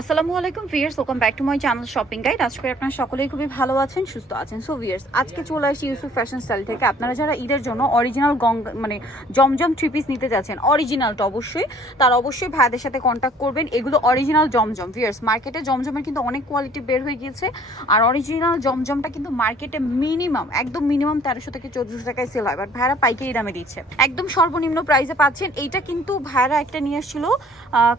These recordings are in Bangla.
আসসালামু আলাইকুম viewers, welcome back to my channel shopping guide. আজকে আপনারা সকলেই খুবই ভালো আছেন, সুস্থ আছেন। সো ভিউয়ার্স, আজকে চলে আসি ইউসুফ ফ্যাশন স্টাইল থেকে। আপনারা যারা ঈদের জন্য অরিজিনাল জমজম থ্রি পিস নিতে যাচ্ছেন, অরিজিনালটা অবশ্যই, তার অবশ্যই ভাইদের সাথে কন্ট্যাক্ট করবেন। এগুলো অরিজিনাল জমজম। ভিউয়ার্স, মার্কেটে জমজমের কিন্তু অনেক কোয়ালিটি বের হয়ে গিয়েছে, আর অরিজিনাল জমজমটা কিন্তু মার্কেটে মিনিমাম 1300 থেকে 1400 টাকায় সেল হয়, বাট ভাইরা পাইকারি দামে দিচ্ছে, একদম সর্বনিম্ন প্রাইসে পাচ্ছেন। এইটা কিন্তু ভাইরা একটা নিয়ে এসেছিল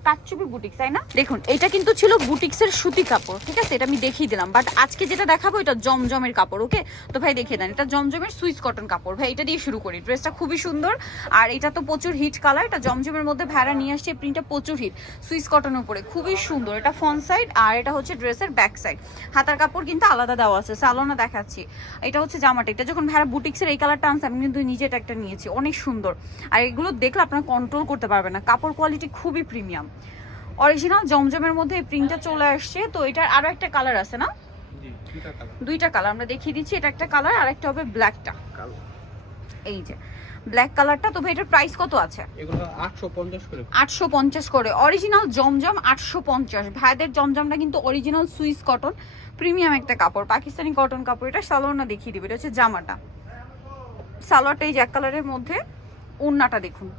কাটচুপি বুটিক্স, তাই না? দেখুন, এটা কিন্তু ছিল বুটিক্সের সুতি কাপড়, ঠিক আছে, এটা আমি দেখিয়ে দিলাম। বাট আজকে যেটা দেখাবো এটা জমজমের কাপড়। ওকে, তো ভাই দেখিয়ে দেন, এটা জমজমের সুইস কটন কাপড়। ভাই এটা দিয়ে শুরু করি। ড্রেসটা খুবই সুন্দর, আর এটা তো প্রচুর হিট কালার। এটা জমজমের মধ্যে ভাড়া নিয়ে আসছে, প্রিন্টটা প্রচুর হিট, সুইস কটনের উপরে খুবই সুন্দর। এটা ফ্রন্ট সাইড, আর এটা হচ্ছে ড্রেসের ব্যাক সাইড। হাতার কাপড় কিন্তু আলাদা দেওয়া আছে, সালোনা দেখাচ্ছি। এটা হচ্ছে জামাটা। এটা যখন ভাড়া বুটিক্সের এই কালারটা আনছে, আমি কিন্তু নিজে এটা একটা নিয়েছি, অনেক সুন্দর। আর এগুলো দেখলে আপনারা কন্ট্রোল করতে পারবেন না, কাপড় কোয়ালিটি খুবই প্রিমিয়াম। অরিজিনাল জমজমের মধ্যে এই প্রিন্টটা চলে আসছে। তো এটার আরো একটা কালার আছে না? দুইটা কালার আমরা দেখিয়ে দিচ্ছি। এটা একটা কালার, আর একটা হবে ব্ল্যাকটা। এই যে ব্ল্যাক কালারটা। তো ভাই এটার প্রাইস কত আছে? এগুলো 850 করে। 850 করে অরিজিনাল জমজম, 850। ভাইদের জমজমটা কিন্তু অরিজিনাল সুইস কটন, প্রিমিয়াম একটা কাপড়, পাকিস্তানি কটন কাপড়। এটা সালোয়ারটা দেখিয়ে দিবে। এটা হচ্ছে জামাটা, সালোয়ারটা এই যে এক কালারের মধ্যে। ওড়নাটা দেখুন,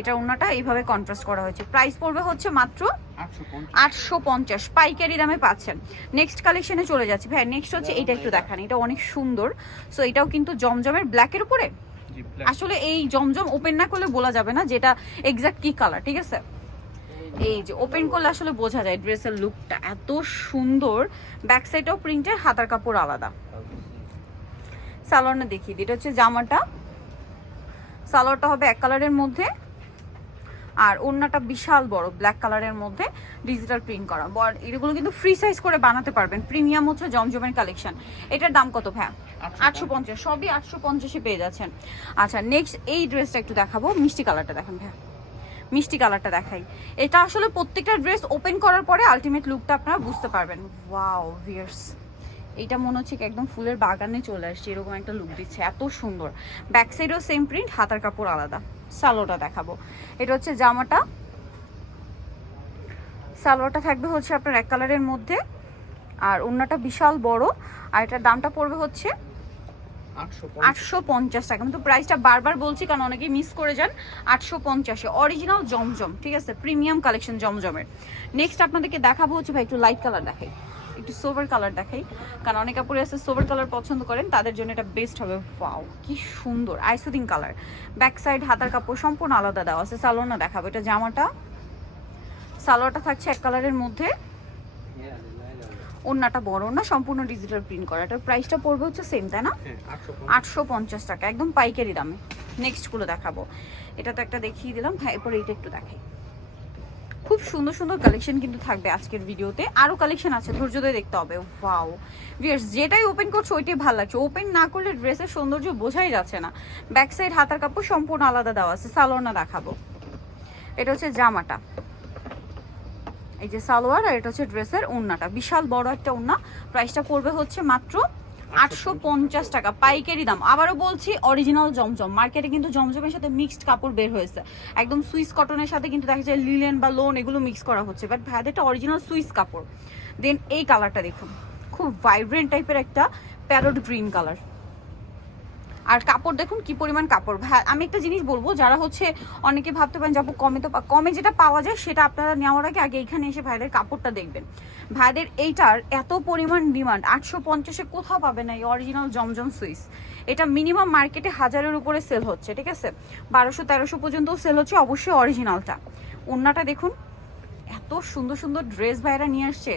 এটা ওড়নাটা এইভাবে কন্ট্রাস্ট করা হয়েছে। প্রাইস পড়বে হচ্ছে মাত্র 850, পাইকারি দামে পাচ্ছেন। নেক্সট কালেকশনে চলে যাচ্ছি ভাই। নেক্সট হচ্ছে এইটা, একটু দেখান, এটা অনেক সুন্দর। সো এটাও কিন্তু জমজমের ব্ল্যাকের উপরে। আসলে এই জমজম ওপেন না করলে বলা যাবে না যেটা এক্সাক্ট কি কালার, ঠিক আছে? এই যে ওপেন করলে আসলে বোঝা যায় ড্রেসের লুকটা এত সুন্দর। ব্যাক সাইডেও প্রিন্টের, হাতার কাপড় আলাদা। সালোয়ারটা দেখিয়ে দিই। এটা হচ্ছে জামাটা, সালোয়ারটা হবে এক কালারের মধ্যে, আর ওড়নাটা বিশাল বড় ব্ল্যাক কালারের মধ্যে ডিজিটাল প্রিন্ট করা। এগুলো কিন্তু ফ্রি সাইজ করে বানাতে পারবেন। প্রিমিয়াম হচ্ছে জমজমের কালেকশন। এটার দাম কত ভাই? 850। সবই 850-এ পেয়ে যাচ্ছেন। আচ্ছা, নেক্সট এই ড্রেসটা একটু দেখাবো। মিষ্টি কালারটা দেখেন ভাই, মিষ্টি কালারটা দেখাই। এটা আসলে প্রত্যেকটা ড্রেস ওপেন করার পরে আলটিমেট লুকটা আপনারা বুঝতে পারবেন। ওয়াও ভিউয়ার্স, এটা মনে হচ্ছে কি একদম ফুলের বাগানে চলে আসছে, এরকম একটা লুক দিচ্ছে, এত সুন্দর। ব্যাক সাইডও সেম প্রিন্ট, হাতার কাপড় আলাদা। সালোয়ারটা দেখাবো। এটা হচ্ছে জামাটা, সালোয়ারটা থাকবে হচ্ছে আপনার এক কালারের মধ্যে, আর ওড়নাটা বিশাল বড়। আর এটার দামটা পড়বে হচ্ছে 850 টাকা। আমি তো প্রাইসটা বারবার বলছি কারণ অনেকেই মিস করে যান। 850-এ অরিজিনাল জমজম, ঠিক আছে, প্রিমিয়াম কালেকশন জমজমের। নেক্সট আপনাদেরকে দেখাবো হচ্ছে ভাই, একটু লাইট কালার দেখাই, একটু সোভার কালার দেখাই, কারণ অনেক কাপড়ে আছে সোভার কালার পছন্দ করেন, তাদের জন্য এটা বেস্ট হবে। ওয়াও কি সুন্দর আইসুদিং কালার। ব্যাক সাইড হাতার কাপড় সম্পূর্ণ আলাদা দেওয়া আছে। সালোয়ারটা দেখাবো। এটা জামাটা, সালোয়ারটা থাকছে এক কালারের মধ্যে, ওড়নাটা বড় না, সম্পূর্ণ ডিজিটাল প্রিন্ট করা। এটার প্রাইসটা পড়বে হচ্ছে সেম, তাই না? 850 টাকা, একদম পাইকারি দামে। নেক্সট গুলো দেখাবো। এটা তো একটা দেখিয়ে দিলাম ভাই, এরপর এইটা একটু দেখাই। খুব সুন্দর সুন্দর কালেকশন কিন্তু থাকবে আজকের ভিডিওতে, আরো কালেকশন আছে, ধৈর্য ধরে দেখতে হবে। ওয়াও ভিউয়ার্স, যেটাই ওপেন করছে ওইটাই ভালো লাগছে। ওপেন না করলে ড্রেসের সৌন্দর্য বোঝাই যাচ্ছে না। ব্যাক সাইড হাতার কাপড় সম্পূর্ণ আলাদা দেওয়া আছে। সালোয়ারটা দেখাবো। এটা হচ্ছে জামাটা, এই যে সালোয়ার, আর এটা হচ্ছে ড্রেসের ওড়নাটা, বিশাল বড় একটা ওড়না। প্রাইসটা পড়বে হচ্ছে মাত্র 850 টাকা, পাইকারি দাম। আবারও বলছি অরিজিনাল জমজম। মার্কেটে কিন্তু জমজমের সাথে মিক্সড কাপড় বের হয়েছে, একদম সুইস কটনের সাথে কিন্তু দেখা যায় লিলেন বা লোন এগুলো মিক্স করা হচ্ছে, বাট ভাইদের একটা অরিজিনাল সুইস কাপড়। দেন এই কালারটা দেখুন, খুব ভাইব্রেন্ট টাইপের একটা প্যারোট গ্রিন কালার। আর কাপড় দেখুন কি পরিমাণ কাপড়। আমি একটা জিনিস বলবো, যারা হচ্ছে অনেকে ভাবতে পারেন যাবো কমে, তো কমে যেটা পাওয়া যায় সেটা আপনারা নেওয়ার আগে আগে এখানে এসে ভাইদের কাপড়টা দেখবেন। ভাইদের এইটার এত পরিমাণ ডিমান্ড, 850-এ কোথাও পাবে না এই অরিজিনাল জমজম সুইস। এটা মিনিমাম মার্কেটে 1000-এর উপরে সেল হচ্ছে, ঠিক আছে, 1200-1300 পর্যন্তও সেল হচ্ছে অবশ্যই অরিজিনালটা। ওড়নাটা দেখুন, এত সুন্দর সুন্দর ড্রেস ভাইরা নিয়ে আসছে।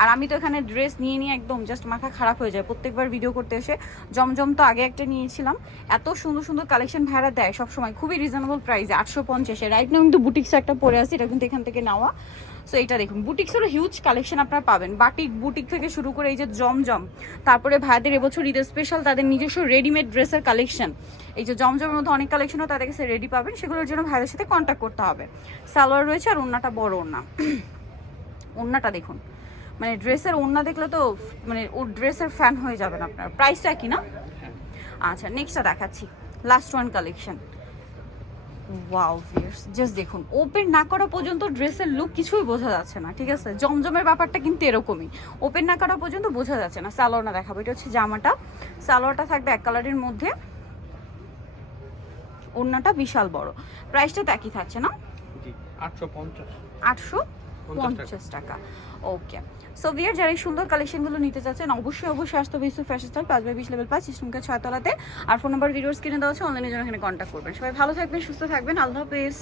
আর আমি তো এখানে ড্রেস নিয়ে নিয়ে একদম জাস্ট মাথা খারাপ হয়ে যায় প্রত্যেকবার ভিডিও করতে এসে। জমজম তো আগে একটা নিয়েছিলাম। এত সুন্দর সুন্দর কালেকশন ভাইরা দেয় সবসময়, খুবই রিজনেবল প্রাইসে, 850-এ। রাইট নাও কিন্তু বুটিক্সে একটা পরে আছে, এটা কিন্তু এখান থেকে নেওয়া। সো এটা দেখুন, বুটিক্সেরও হিউজ কালেকশন আপনারা পাবেন। বাটিক বুটিক থেকে শুরু করে এই যে জমজম, তারপরে ভাইদের এবছর ঈদের স্পেশাল তাদের নিজস্ব রেডিমেড ড্রেসের কালেকশন। এই যে জমজমের মধ্যে অনেক কালেকশনও তাদের কাছে রেডি পাবেন, সেগুলোর জন্য ভাইদের সাথে কন্ট্যাক্ট করতে হবে। সালোয়ার রয়েছে, আর ওড়নাটা বড় ওড়না। ওড়নাটা দেখুন, মানে ড্রেসের ওড়না দেখলে তো মানে ও ড্রেসের ফ্যান হয়ে যাবেন আপনার। প্রাইসটা কি না? আচ্ছা, নেক্সটটা দেখাচ্ছি, last one collection. Wow viewers, just দেখুন ওপেন না করা পর্যন্ত ড্রেসের লুক কিছুই বোঝা যাচ্ছে না, ঠিক আছে? জমজমের ব্যাপারটা কিন্তু এরকমই, ওপেন না করা পর্যন্ত বোঝা যাচ্ছে না। সালোয়ারটা দেখাবো, এটা হচ্ছে জামাটা, সালোয়ারটা থাকবে এক কালারের মধ্যে, ওড়নাটা বিশাল বড়। প্রাইসটা তো একই থাকছে না? 850 টাকা। ওকে, সো ভিউয়ার যারা এই সুন্দর কালেকশনগুলো নিতে চাচ্ছেন অবশ্যই আসতে হবে ইউসুফ ফ্যাশন স্টাইল 5/20 লেভেল 5 ইসলামকে 6 তলাতে। আর ফোন নাম্বার ভিডিওস কিনে দেওয়া হচ্ছে, অনলাইনে জন্য এখানে কন্ট্যাক্ট করবেন। সবাই ভালো থাকবেন, সুস্থ থাকবেন, আল্লাহ হাফেজ।